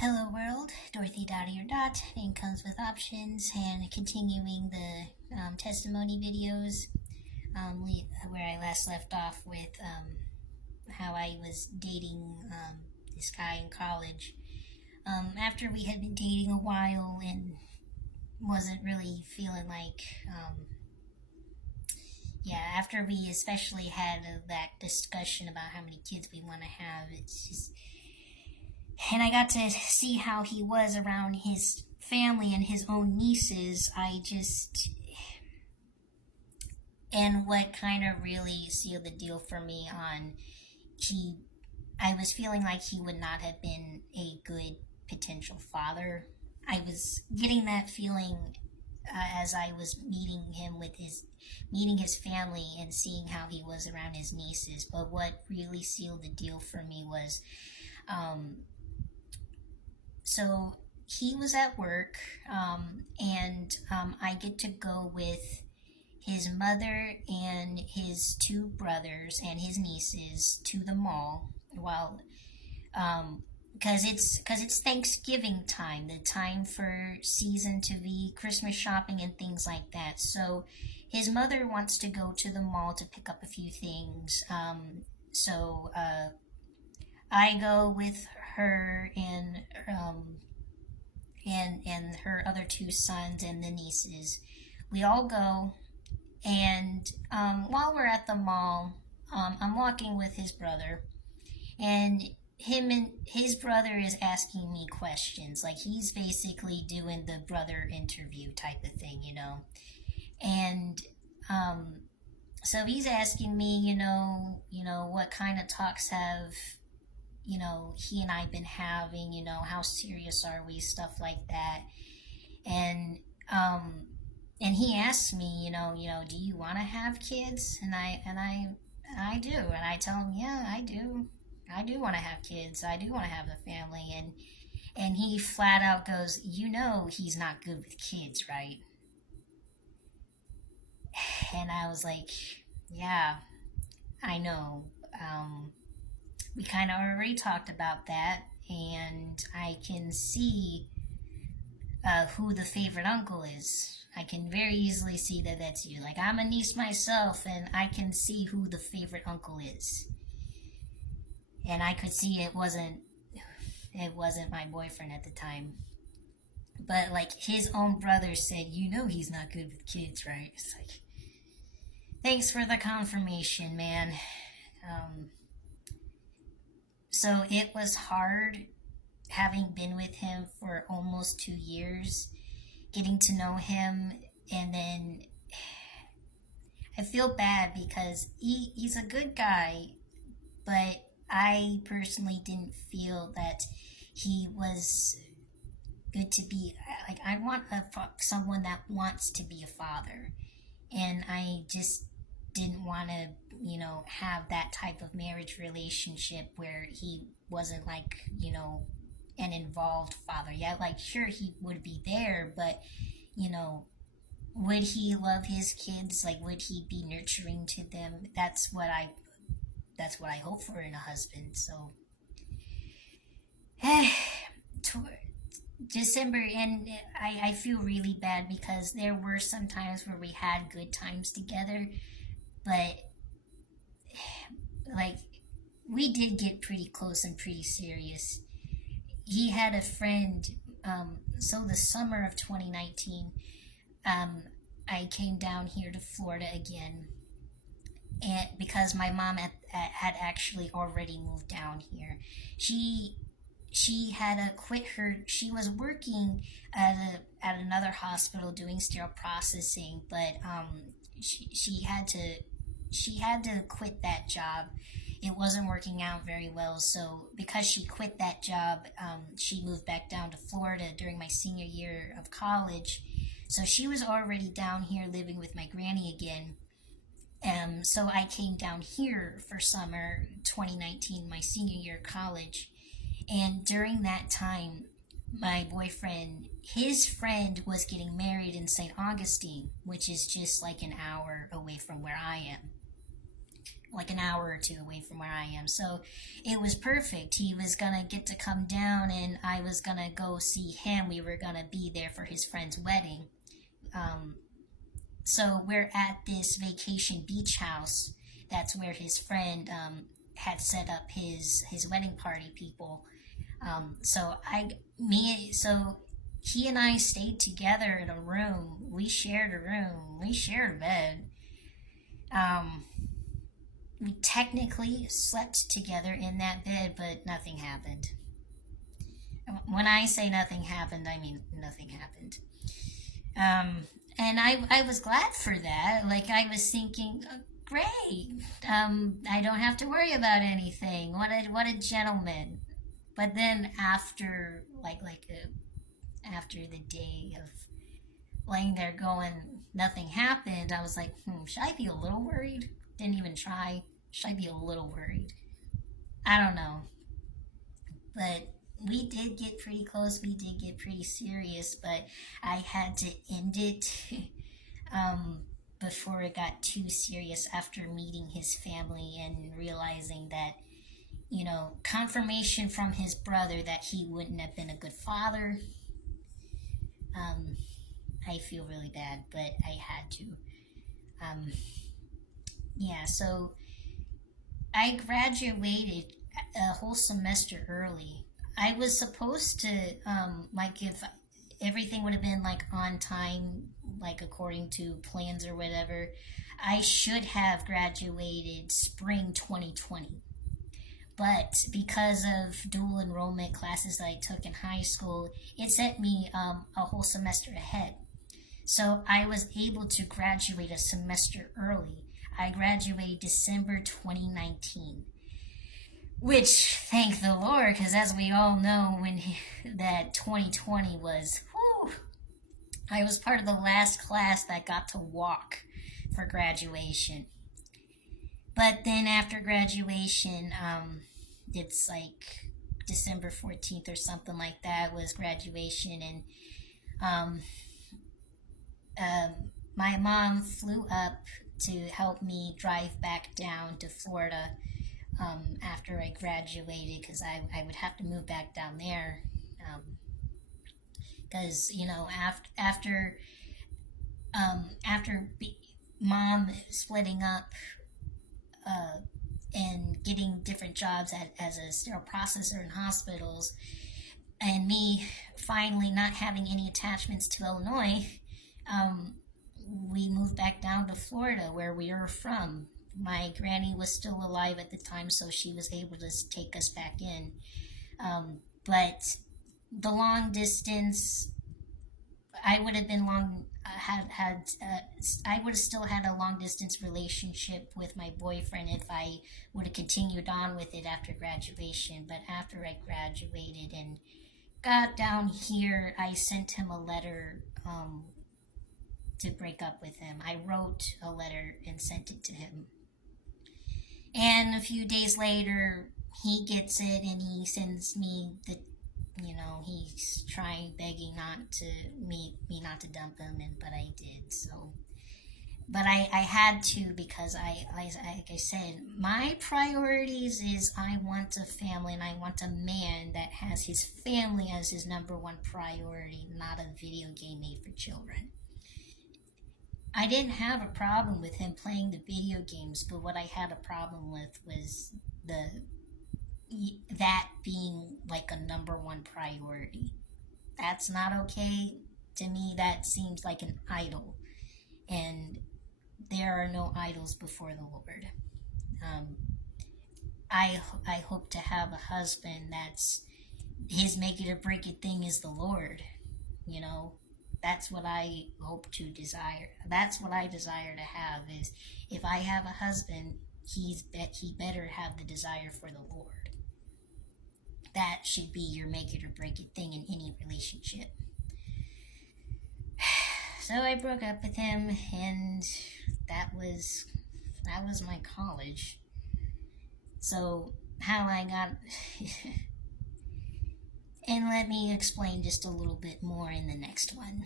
Hello world, Dorothy Dot your dot, name comes with options, and continuing the testimony videos where I last left off with how I was dating this guy in college. After we had been dating a while and wasn't really feeling like, yeah, after we especially had that discussion about how many kids we want to have, it's just and I got to see how he was around his family and his own nieces. And what kind of really sealed the deal for me on he, I was feeling like he would not have been a good potential father. I was getting that feeling as I was meeting his family and seeing how he was around his nieces. But what really sealed the deal for me was um, so he was at work, and I get to go with his mother and his two brothers and his nieces to the mall while because it's Thanksgiving time, the time for season to be Christmas shopping and things like that. So his mother wants to go to the mall to pick up a few things. So I go with her and her other two sons and the nieces. We all go, and while we're at the mall, I'm walking with his brother, and him and his brother is asking me questions. Like he's basically doing the brother interview type of thing, you know. And um, so he's asking me, what kind of talks have he and I been having, how serious are we, stuff like that. And um and he asked me, do you want to have kids? And I do. And I tell him, yeah, I do. I do want to have kids. I do want to have a family. And he flat out goes, he's not good with kids, right? And I was like, yeah, I know. Um, we kind of already talked about that, and I can see who the favorite uncle is. I can very easily see that that's you. Like, I'm a niece myself, and I can see who the favorite uncle is. And I could see it wasn't my boyfriend at the time. But like his own brother said, he's not good with kids, right? It's like, thanks for the confirmation, man. Um, so it was hard having been with him for almost 2 years, getting to know him, and then I feel bad because he's a good guy, but I personally didn't feel that he was good to be like I want someone that wants to be a father, and I just didn't want to have that type of marriage relationship where he wasn't like an involved father. Yeah, like sure he would be there, but you know would he love his kids? Like would he be nurturing to them? That's what I hope for in a husband. So December, and I feel really bad because there were some times where we had good times together, but like we did get pretty close and pretty serious. He had a friend. So the summer of 2019, I came down here to Florida again, and because my mom had actually already moved down here, she she had to quit her. She was working at another hospital doing sterile processing, but she had to quit that job. It wasn't working out very well, so because she quit that job, she moved back down to Florida during my senior year of college. So she was already down here living with my granny again. So I came down here for summer 2019, my senior year of college. And during that time, my boyfriend, his friend was getting married in St. Augustine, which is just like an hour away from where I am. like an hour or two away from where I am. So it was perfect. He was gonna get to come down, and I was gonna go see him. We were gonna be there for his friend's wedding. Um, so we're at this vacation beach house. That's where his friend had set up his wedding party people. So he and I stayed together in a room. We shared a room. We shared a bed. Um, we technically slept together in that bed, but nothing happened. When I say nothing happened, I mean nothing happened. Um, and I was glad for that. Like, I was thinking, "Oh, great. I don't have to worry about anything. What a gentleman." But then after after the day of laying there going, nothing happened, I was like, should I be a little worried? Didn't even try. Should I be a little worried? I don't know. But we did get pretty close. We did get pretty serious, but I had to end it um, before it got too serious after meeting his family and realizing that, confirmation from his brother that he wouldn't have been a good father. Um, I feel really bad, but I had to. Um, yeah, so I graduated a whole semester early. I was supposed to, if everything would have been like on time, like according to plans or whatever, I should have graduated spring 2020. But because of dual enrollment classes that I took in high school, it set me a whole semester ahead. So I was able to graduate a semester early. I graduated December 2019, which, thank the Lord, because as we all know, that 2020 was, whew, I was part of the last class that got to walk for graduation. But then after graduation, it's like December 14th or something like that was graduation, and um, my mom flew up to help me drive back down to Florida after I graduated, because I would have to move back down there. Because after mom splitting up and getting different jobs as a sterile processor in hospitals, and me finally not having any attachments to Illinois, um, we moved back down to Florida, where we were from. My granny was still alive at the time, so she was able to take us back in. But the long distance, I would have been long I would have still had a long distance relationship with my boyfriend if I would have continued on with it after graduation. But after I graduated and got down here, I sent him a letter to break up with him. I wrote a letter and sent it to him. And a few days later, he gets it and he sends me he's trying, begging me not to dump him, but I did. So, but I had to, because like I said, my priorities is I want a family, and I want a man that has his family as his number one priority, not a video game made for children. I didn't have a problem with him playing the video games, but what I had a problem with was that being like a number one priority. That's not okay. To me, that seems like an idol, and there are no idols before the Lord. Um, I hope to have a husband that's his make it or break it thing is the Lord. You know, that's what I hope to desire. That's what I desire to have. Is if I have a husband, he better have the desire for the Lord. That should be your make it or break it thing in any relationship. So I broke up with him, and that was my college. So how I got and let me explain just a little bit more in the next one.